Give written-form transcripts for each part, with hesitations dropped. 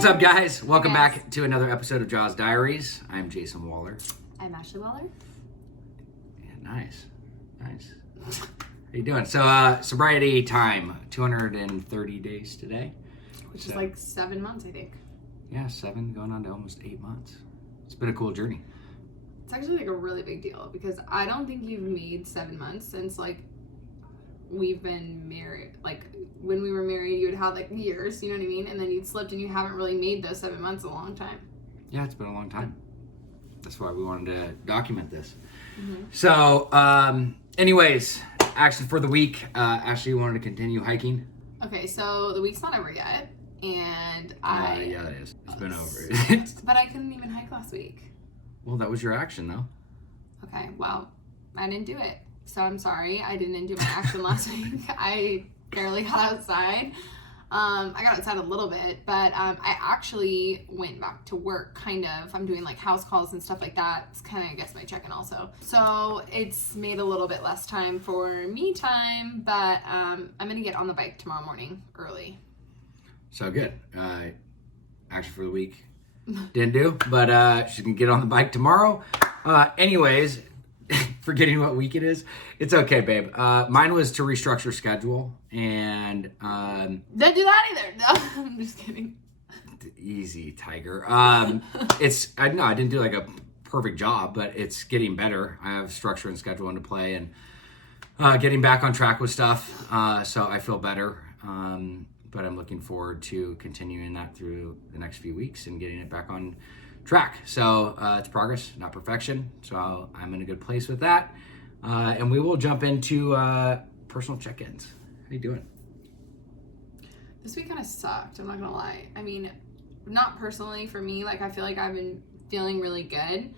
What's up, guys? Welcome back to another episode of JAWS Diaries. I'm Jason Wahler. I'm Ashley Wahler. Yeah, nice. How you doing? So, sobriety time, 230 days today. Which is like 7 months, I think. Yeah, 7 going on to almost 8 months. It's been a cool journey. It's actually like a really big deal because I don't think you've made 7 months since like we've been married. Like when we were married, you would have like years, you know what I mean? And then you'd slipped and you haven't really made those 7 months in a long time. Yeah, it's been a long time. That's why we wanted to document this. Mm-hmm. So, anyways, action for the week. Ashley wanted to continue hiking. Okay, so the week's not over yet. And Yeah, it is. It's been over. But I couldn't even hike last week. Well, that was your action, though. Okay, well, I didn't do it. So I'm sorry. I didn't do my action last week. I barely got outside. I got outside a little bit, but I actually went back to work, kind of. I'm doing like house calls and stuff like that. It's kind of, I guess, my check-in also. So it's made a little bit less time for me time, but I'm going to get on the bike tomorrow morning early. So good. Action for the week. Didn't do, but she can get on the bike tomorrow. Anyways, forgetting what week it is. It's okay, babe. Mine was to restructure schedule and Didn't do that either. No, I'm just kidding. Easy, tiger. I didn't do like a perfect job, but it's getting better. I have structure and schedule into play and getting back on track with stuff. So I feel better. But I'm looking forward to continuing that through the next few weeks and getting it back on track. So it's progress, not perfection. So I'm in a good place with that. And we will jump into personal check-ins. How you doing? This week kind of sucked, I'm not gonna lie. I mean, not personally for me, like I feel like I've been feeling really good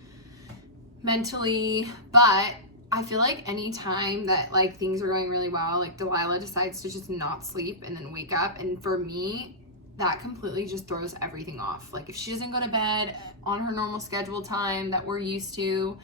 mentally, but I feel like any time that like things are going really well, like Delilah decides to just not sleep and then wake up, and for me, that completely just throws everything off. Like if she doesn't go to bed on her normal schedule time that we're used to,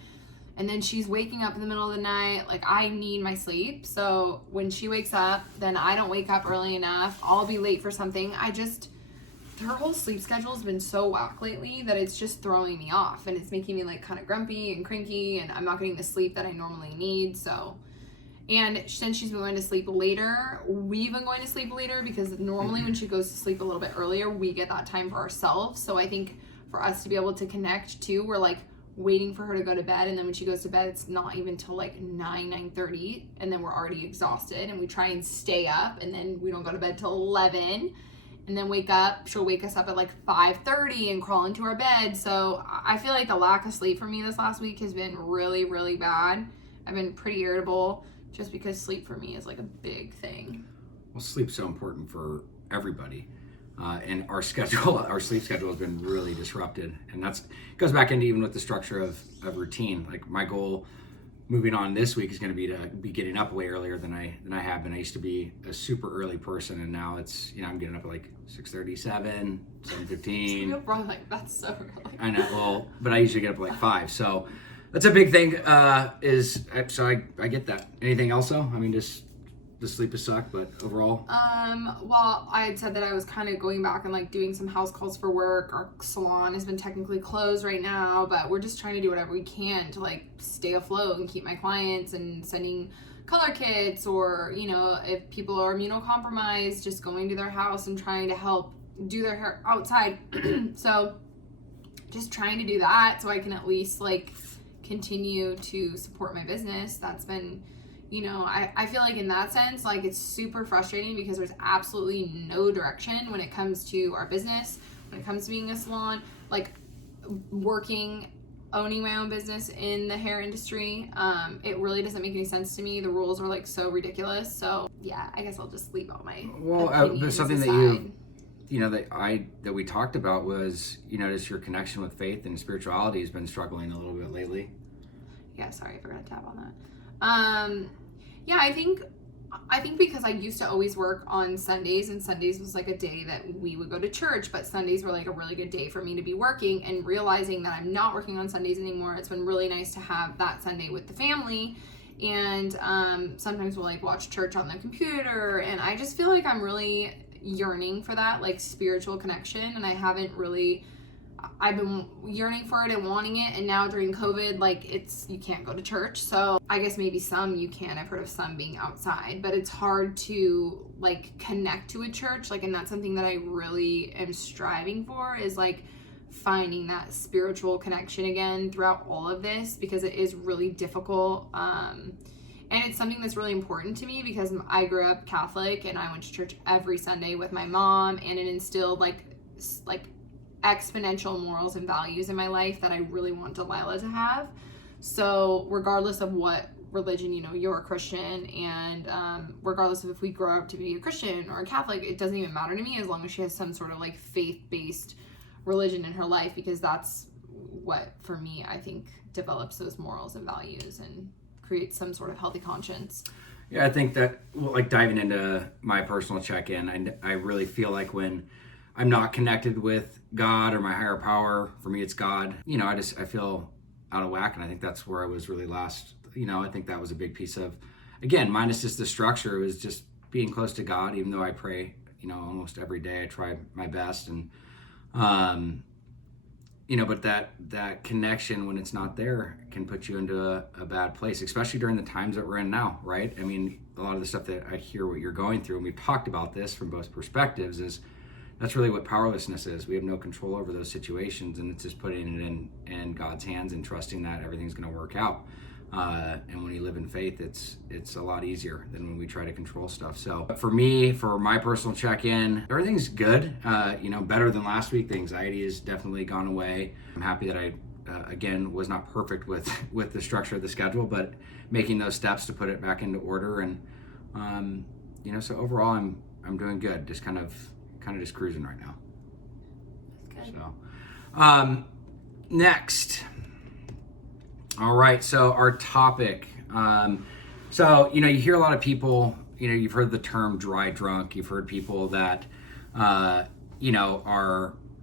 and then she's waking up in the middle of the night, like I need my sleep. So when she wakes up, then I don't wake up early enough. I'll be late for something. Her whole sleep schedule has been so whack lately that it's just throwing me off, and it's making me like kind of grumpy and cranky, and I'm not getting the sleep that I normally need. So, and since she's been going to sleep later, we've been going to sleep later because normally when she goes to sleep a little bit earlier, we get that time for ourselves. So I think for us to be able to connect too, we're like waiting for her to go to bed, and then when she goes to bed, it's not even till like 9:30, and then we're already exhausted, and we try and stay up, and then we don't go to bed till 11. And then wake up, she'll wake us up at like 5:30 and crawl into our bed. So I feel like the lack of sleep for me this last week has been really, really bad. I've been pretty irritable just because sleep for me is like a big thing. Well, sleep's so important for everybody. And our sleep schedule has been really disrupted. And it goes back into even with the structure of routine. Like my goal moving on this week is going to be getting up way earlier than I have been. I used to be a super early person, and now it's, I'm getting up at like 6:37, 7:15. You're probably like, that's so early. I know, well, but I usually get up at like 5. So that's a big thing. So I get that. Anything else though? I mean, just the sleep has sucked, but overall. Well, I had said that I was kind of going back and like doing some house calls for work. Our salon has been technically closed right now, but we're just trying to do whatever we can to like stay afloat and keep my clients, and sending color kits, or, if people are immunocompromised, just going to their house and trying to help do their hair outside. So just trying to do that so I can at least like continue to support my business. That's been, I feel like in that sense, like it's super frustrating because there's absolutely no direction when it comes to our business, when it comes to being a salon, like owning my own business in the hair industry. It really doesn't make any sense to me. The rules are like so ridiculous. So yeah, I guess I'll just leave all my opinions something aside. that we talked about was, just your connection with faith and spirituality has been struggling a little bit lately. Yeah, sorry, I forgot to tap on that. Yeah, I think because I used to always work on Sundays, and Sundays was like a day that we would go to church, but Sundays were like a really good day for me to be working, and realizing that I'm not working on Sundays anymore, it's been really nice to have that Sunday with the family. And sometimes we'll like watch church on the computer, and I just feel like I'm really yearning for that like spiritual connection, and I've been yearning for it and wanting it, and now during COVID, like you can't go to church. So I guess maybe some you can. I've heard of some being outside, but it's hard to like connect to a church. Like, and that's something that I really am striving for, is like finding that spiritual connection again throughout all of this, because it is really difficult. And it's something that's really important to me because I grew up Catholic and I went to church every Sunday with my mom, and it instilled like exponential morals and values in my life that I really want Delilah to have. So regardless of what religion, you're a Christian, and regardless of if we grow up to be a Christian or a Catholic, it doesn't even matter to me as long as she has some sort of like faith-based religion in her life, because that's what, for me, I think develops those morals and values and creates some sort of healthy conscience. Yeah, I think that, like, diving into my personal check-in, I really feel like when I'm not connected with God or my higher power, for me it's God, I feel out of whack, and I think that's where I was really last. I think that was a big piece of, again, minus just the structure, it was just being close to God, even though I pray, almost every day. I try my best, and but that connection, when it's not there, can put you into a bad place, especially during the times that we're in now, right? I mean, a lot of the stuff that I hear what you're going through, and we've talked about this from both perspectives, is that's really what powerlessness is. We have no control over those situations, and it's just putting it in God's hands and trusting that everything's going to work out. And when you live in faith, it's a lot easier than when we try to control stuff. So for me, for my personal check-in, everything's good. Better than last week. The anxiety has definitely gone away. I'm happy that I, again, was not perfect with the structure of the schedule, but making those steps to put it back into order. And, so overall, I'm doing good. Just kind of just cruising right now. That's good. So, next. All right, so our topic. You hear a lot of people, you've heard the term dry drunk. You've heard people that, are,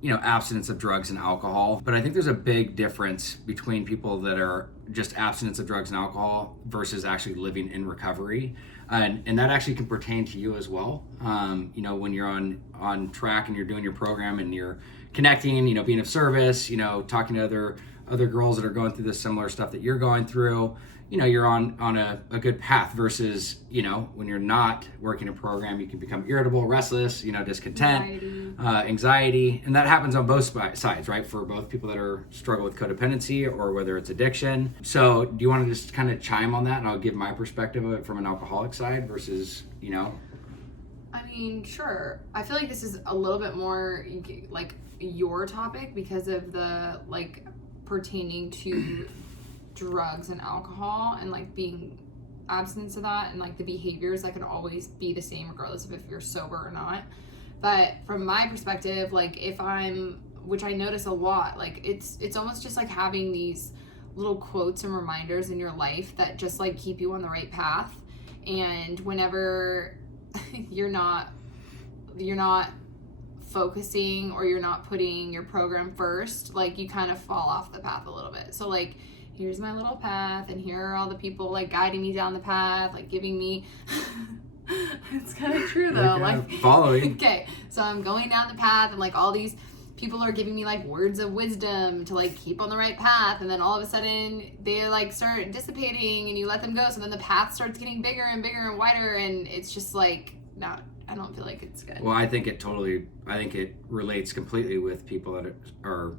abstinence of drugs and alcohol. But I think there's a big difference between people that are just abstinence of drugs and alcohol versus actually living in recovery. And that actually can pertain to you as well. When you're on track and you're doing your program and you're connecting, being of service, talking to other girls that are going through the similar stuff that you're going through, you're on a good path versus, when you're not working a program, you can become irritable, restless, discontent, anxiety. And that happens on both sides, right? For both people that struggle with codependency or whether it's addiction. So do you want to just kind of chime on that, and I'll give my perspective of it from an alcoholic side versus, I mean, sure. I feel like this is a little bit more like your topic because of the like pertaining to drugs and alcohol and like being abstinence of that, and like the behaviors that can always be the same regardless of if you're sober or not. But from my perspective, like which I notice a lot, like it's almost just like having these little quotes and reminders in your life that just like keep you on the right path. And whenever you're not focusing or you're not putting your program first, like you kind of fall off the path a little bit. So like, here's my little path, and here are all the people like guiding me down the path, like giving me it's kind of true though, like following. Okay, so I'm going down the path, and like all these people are giving me like words of wisdom to like keep on the right path, and then all of a sudden they like start dissipating and you let them go, so then the path starts getting bigger and bigger and wider, and it's just like I don't feel like it's good. Well, I think it relates completely with people that are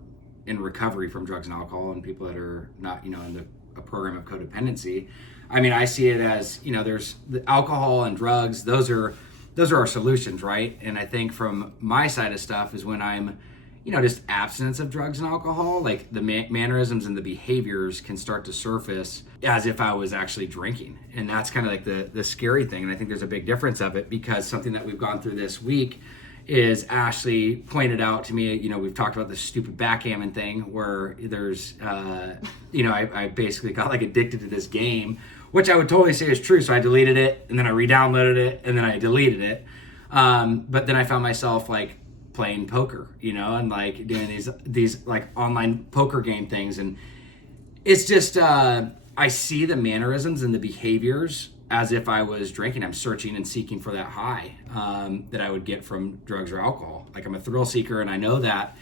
in recovery from drugs and alcohol and people that are not, in a program of codependency. I mean, I see it as, there's the alcohol and drugs, those are our solutions, right? And I think from my side of stuff is when I'm, just abstinence of drugs and alcohol, like the mannerisms and the behaviors can start to surface as if I was actually drinking. And that's kind of like the scary thing. And I think there's a big difference of it, because something that we've gone through this week is Ashley pointed out to me, we've talked about this stupid backgammon thing where there's, I basically got like addicted to this game, which I would totally say is true. So I deleted it, and then I re-downloaded it, and then I deleted it. But then I found myself like playing poker, and like doing these like online poker game things. And it's just, I see the mannerisms and the behaviors as if I was drinking. I'm searching and seeking for that high that I would get from drugs or alcohol. Like, I'm a thrill seeker, and I know that.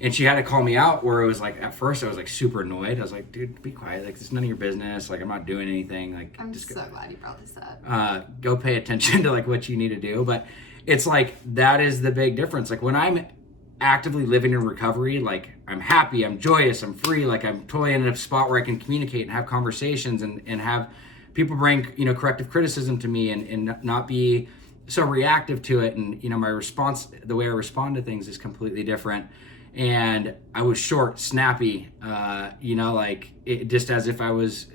And she had to call me out, where it was like, at first I was like super annoyed. I was like, dude, be quiet. Like, it's none of your business. Like, I'm not doing anything. Like, I'm just so glad you brought this up. Go pay attention to like what you need to do. But it's like, that is the big difference. Like, when I'm actively living in recovery, like, I'm happy, I'm joyous, I'm free. Like, I'm totally in a spot where I can communicate and have conversations and have people bring, you know, corrective criticism to me and not be so reactive to it. And, you know, my response, the way I respond to things is completely different. And I was short, snappy, you know, like, it, just as if I was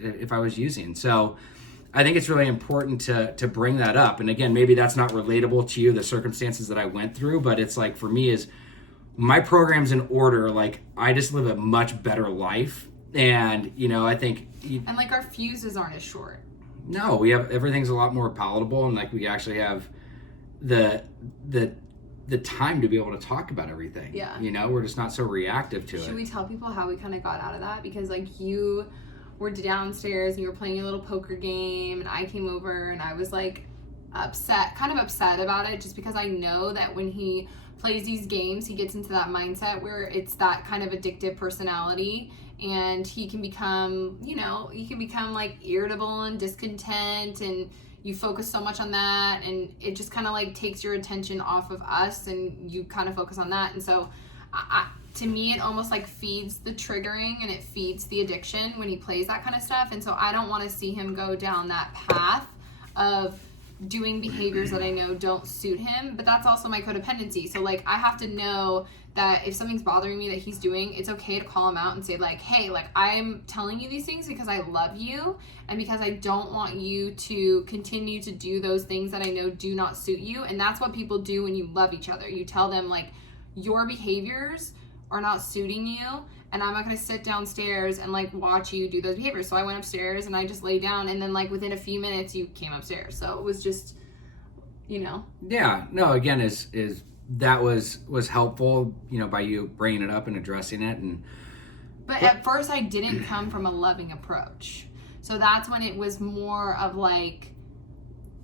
using. So I think it's really important to bring that up. And again, maybe that's not relatable to you, the circumstances that I went through, but it's like, for me, is my program's in order. Like, I just live a much better life. And, you know, I think... And like, our fuses aren't as short. No, we have, everything's a lot more palatable, and like, we actually have the time to be able to talk about everything. Yeah. You know, we're just not so reactive to it. Should we tell people how we kind of got out of that? Because like, you were downstairs and you were playing a little poker game, and I came over and I was like kind of upset about it, just because I know that when he plays these games, he gets into that mindset where it's that kind of addictive personality, and he can become, you know, like irritable and discontent, and you focus so much on that, and it just kind of like takes your attention off of us, and you kind of focus on that. And so to me, it almost like feeds the triggering, and it feeds the addiction when he plays that kind of stuff. And so I don't want to see him go down that path of doing behaviors that I know don't suit him. But that's also my codependency. So like, I have to know that if something's bothering me that he's doing, it's okay to call him out and say like, hey, like, I'm telling you these things because I love you, and because I don't want you to continue to do those things that I know do not suit you. And that's what people do when you love each other. You tell them like, your behaviors are not suiting you, and I'm not going to sit downstairs and like watch you do those behaviors. So I went upstairs and I just laid down, and then like within a few minutes you came upstairs. So it was just, you know. Yeah, no, again, is that was helpful, you know, by you bringing it up and addressing it. But at first I didn't come from a loving approach. So that's when it was more of like,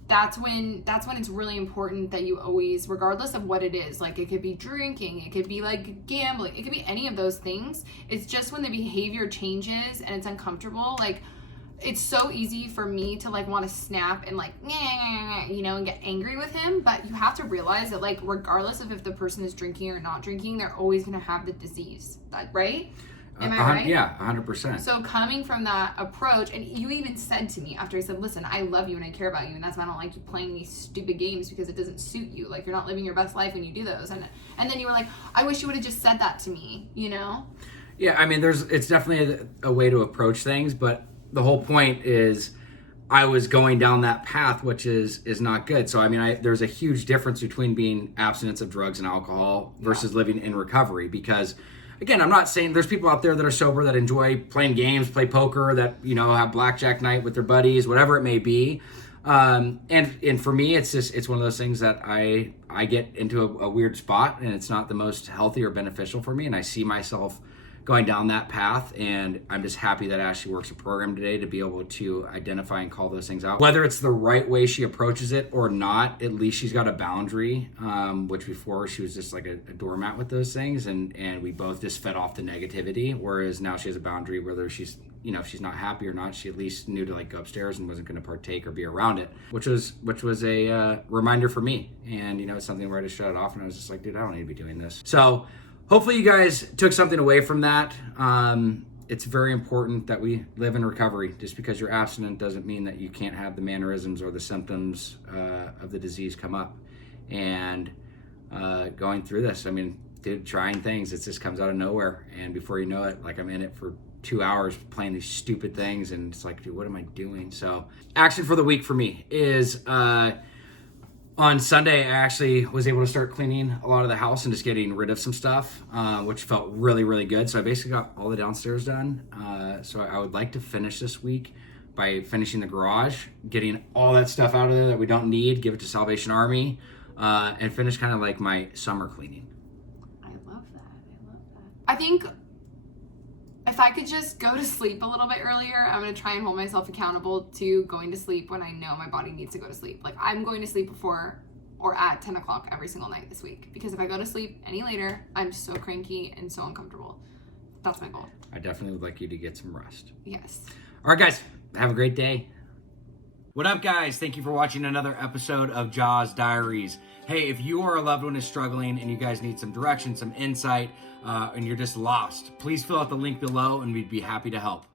that's when it's really important that you always, regardless of what it is, like, it could be drinking, it could be like gambling, it could be any of those things. It's just when the behavior changes and it's uncomfortable, like, it's so easy for me to like want to snap and like, you know, and get angry with him. But you have to realize that like, regardless of if the person is drinking or not drinking, they're always going to have the disease, right? Am I right? Yeah, 100%. So coming from that approach, and you even said to me after I said, listen, I love you and I care about you, and that's why I don't like you playing these stupid games, because it doesn't suit you. Like, you're not living your best life when you do those. And then you were like, I wish you would have just said that to me, you know? Yeah, I mean, it's definitely a way to approach things, but the whole point is I was going down that path, which is not good. So, I mean, there's a huge difference between being abstinence of drugs and alcohol versus living in recovery, because, again, I'm not saying there's people out there that are sober that enjoy playing games, play poker, that, you know, have blackjack night with their buddies, whatever it may be. And for me, it's one of those things that I get into a weird spot, and it's not the most healthy or beneficial for me. And I see myself going down that path, and I'm just happy that Ashley works a program today to be able to identify and call those things out. Whether it's the right way she approaches it or not, at least she's got a boundary, which before she was just like a doormat with those things, and we both just fed off the negativity, whether now she has a boundary, whether she's, you know, if she's not happy or not, she at least knew to like go upstairs and wasn't going to partake or be around it, which was a reminder for me. And, you know, it's something where I just shut it off, and I was just like, dude, I don't need to be doing this. So hopefully you guys took something away from that. It's very important that we live in recovery. Just because you're abstinent doesn't mean that you can't have the mannerisms or the symptoms of the disease come up. And going through this, I mean, dude, trying things, it just comes out of nowhere. And before you know it, like, I'm in it for 2 hours playing these stupid things, and it's like, dude, what am I doing? So action for the week for me is on Sunday, I actually was able to start cleaning a lot of the house and just getting rid of some stuff, which felt really, really good. So I basically got all the downstairs done. So I would like to finish this week by finishing the garage, getting all that stuff out of there that we don't need, give it to Salvation Army, and finish kind of like my summer cleaning. I love that. I think if I could just go to sleep a little bit earlier, I'm going to try and hold myself accountable to going to sleep when I know my body needs to go to sleep. Like, I'm going to sleep before or at 10 o'clock every single night this week. Because if I go to sleep any later, I'm so cranky and so uncomfortable. That's my goal. I definitely would like you to get some rest. Yes. All right, guys. Have a great day. What up, guys? Thank you for watching another episode of JAWS Diaries. Hey, if you or a loved one is struggling and you guys need some direction, some insight, and you're just lost, please fill out the link below and we'd be happy to help.